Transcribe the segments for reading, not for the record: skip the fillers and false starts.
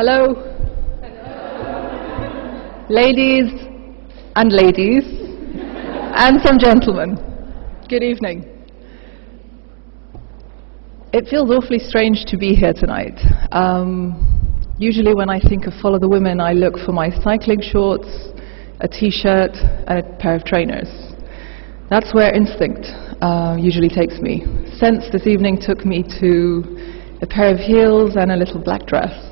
Hello. Ladies and ladies and some gentlemen, good evening. It feels awfully strange to be here tonight. Usually when I think of Follow the Women, I look for my cycling shorts, a t-shirt and a pair of trainers. That's where instinct usually takes me. Sense this evening took me to a pair of heels and a little black dress.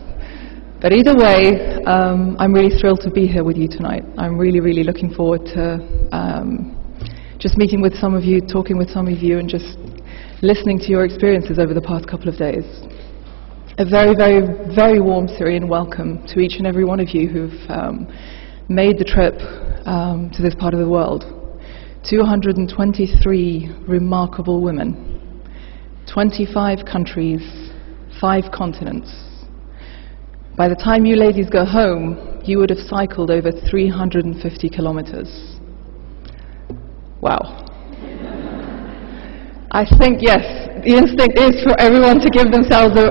But either way, I'm really thrilled to be here with you tonight. I'm really looking forward to just meeting with some of you, talking with some of you, and just listening to your experiences over the past couple of days. A very warm Syrian welcome to each and every one of you who've made the trip to this part of the world. 223 remarkable women, 25 countries, 5 continents. By the time you ladies go home, you would have cycled over 350 kilometers. Wow. I think, yes, the instinct is for everyone to give themselves an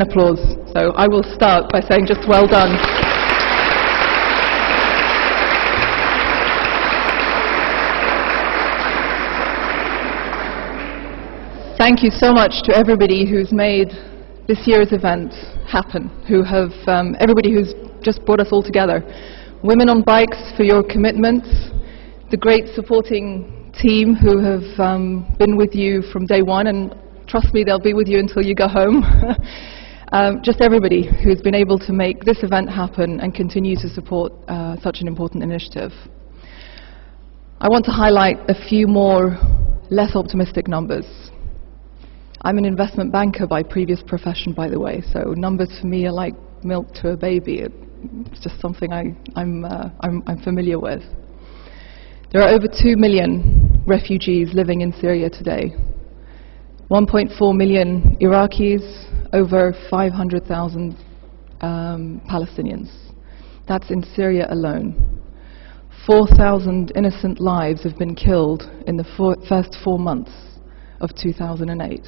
applause. So I will start by saying just well done. Thank you so much to everybody who's made this year's event happen, everybody who's just brought us all together. Women on Bikes for your commitment, the great supporting team who have been with you from day one, and trust me, they'll be with you until you go home. Just everybody who's been able to make this event happen and continue to support such an important initiative. I want to highlight a few more less optimistic numbers. I'm an investment banker by previous profession, by the way, so numbers for me are like milk to a baby. It's just something I'm familiar with. There are over 2 million refugees living in Syria today. 1.4 million Iraqis, over 500,000 Palestinians. That's in Syria alone. 4,000 innocent lives have been killed in the first 4 months of 2008.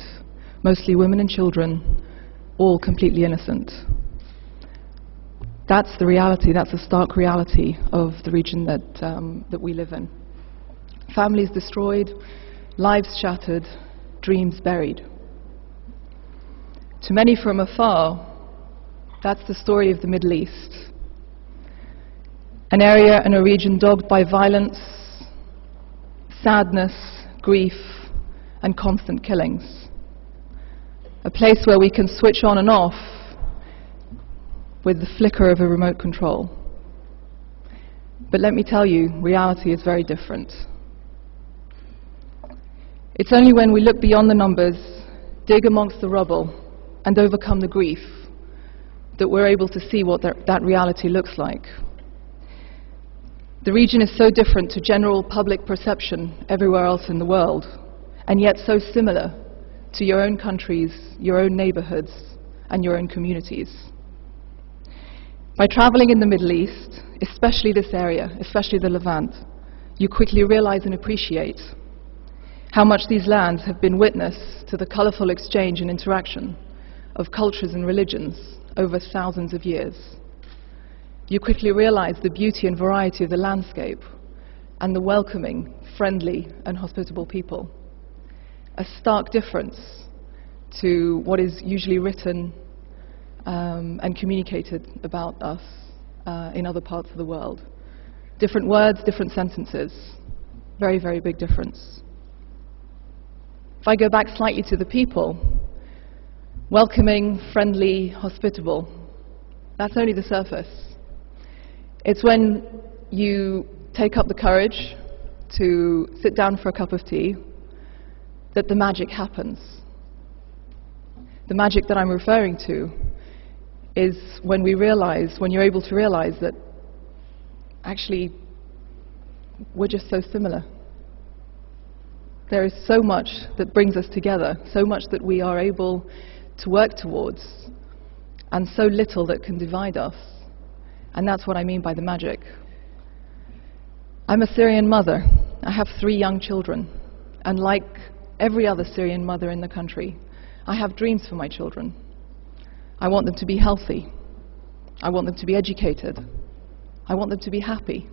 Mostly women and children, all completely innocent. That's the reality, that's the stark reality of the region that we live in. Families destroyed, lives shattered, dreams buried. To many from afar, that's the story of the Middle East. An area and a region dogged by violence, sadness, grief, and constant killings. A place where we can switch on and off with the flicker of a remote control. But let me tell you, reality is very different. It's only when we look beyond the numbers, dig amongst the rubble, and overcome the grief that we're able to see what that reality looks like. The region is so different to general public perception everywhere else in the world, and yet so similar to your own countries, your own neighborhoods, and your own communities. By traveling in the Middle East, especially this area, especially the Levant, you quickly realize and appreciate how much these lands have been witness to the colorful exchange and interaction of cultures and religions over thousands of years. You quickly realize the beauty and variety of the landscape and the welcoming, friendly, and hospitable people. A stark difference to what is usually written and communicated about us in other parts of the world. Different words, different sentences. Very big difference. If I go back slightly to the people, welcoming, friendly, hospitable, that's only the surface. It's when you take up the courage to sit down for a cup of tea that the magic happens. The magic that I'm referring to is when you're able to realize that actually we're just so similar. There is so much that brings us together, so much that we are able to work towards, and so little that can divide us. And that's what I mean by the magic. I'm a Syrian mother. I have 3 young children, and like every other Syrian mother in the country, I have dreams for my children. I want them to be healthy. I want them to be educated. I want them to be happy.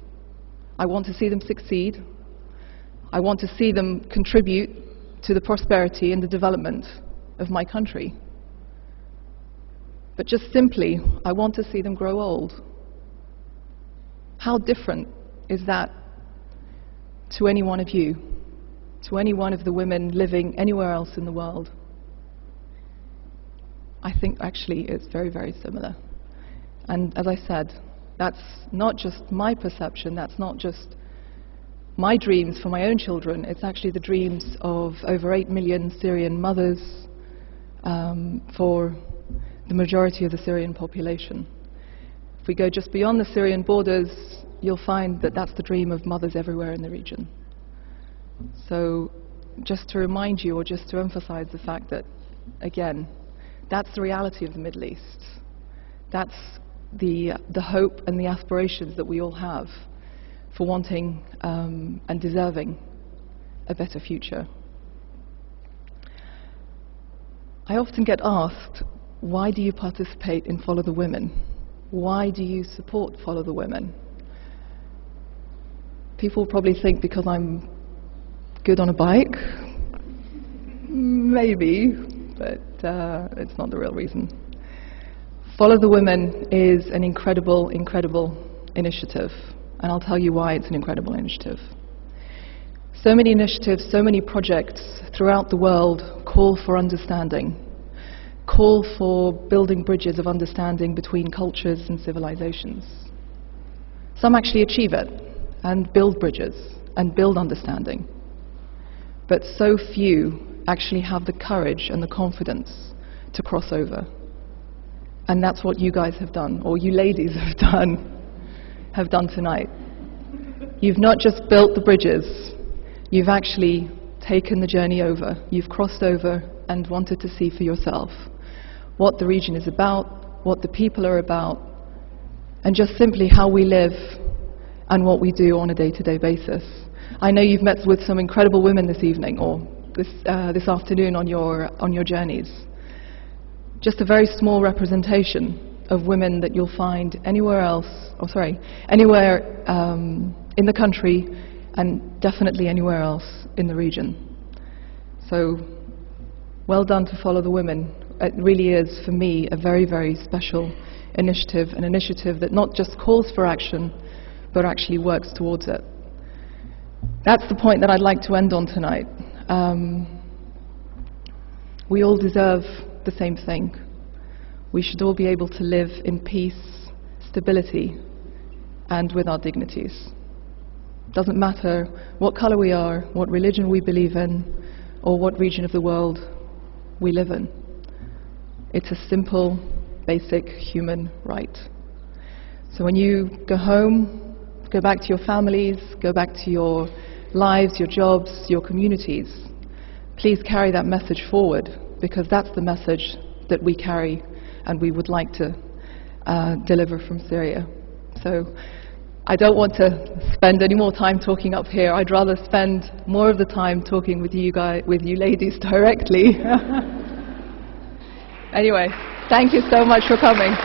I want to see them succeed. I want to see them contribute to the prosperity and the development of my country. But just simply, I want to see them grow old. How different is that to any one of you, to any one of the women living anywhere else in the world? I think actually it's very, very similar. And as I said, that's not just my perception, that's not just my dreams for my own children, it's actually the dreams of over 8 million Syrian mothers for the majority of the Syrian population. If we go just beyond the Syrian borders, you'll find that that's the dream of mothers everywhere in the region. So just to remind you, or just to emphasize the fact that, again, that's the reality of the Middle East. That's the hope and the aspirations that we all have for wanting and deserving a better future. I often get asked, why do you participate in Follow the Women? Why do you support Follow the Women? People probably think because I'm good on a bike. Maybe, but it's not the real reason. Follow the Women is an incredible, incredible initiative, and I'll tell you why it's an incredible initiative. So many initiatives, so many projects throughout the world call for understanding, call for building bridges of understanding between cultures and civilizations. Some actually achieve it and build bridges and build understanding, but so few actually have the courage and the confidence to cross over. And that's what you guys have done, or you ladies have done tonight. You've not just built the bridges, you've actually taken the journey over. You've crossed over and wanted to see for yourself what the region is about, what the people are about, and just simply how we live and what we do on a day-to-day basis. I know you've met with some incredible women this evening, or this afternoon on your journeys. Just a very small representation of women that you'll find anywhere else, anywhere in the country, and definitely anywhere else in the region. So, well done to Follow the Women. It really is, for me, a very, very special initiative, an initiative that not just calls for action, but actually works towards it. That's the point that I'd like to end on tonight. We all deserve the same thing. We should all be able to live in peace, stability, and with our dignities. Doesn't matter what color we are, what religion we believe in, or what region of the world we live in. It's a simple, basic human right. So when you go home, go back to your families, go back to your lives, your jobs, your communities, please carry that message forward, because that's the message that we carry and we would like to deliver from Syria. So I don't want to spend any more time talking up here. I'd rather spend more of the time talking with you ladies directly. Anyway, thank you so much for coming.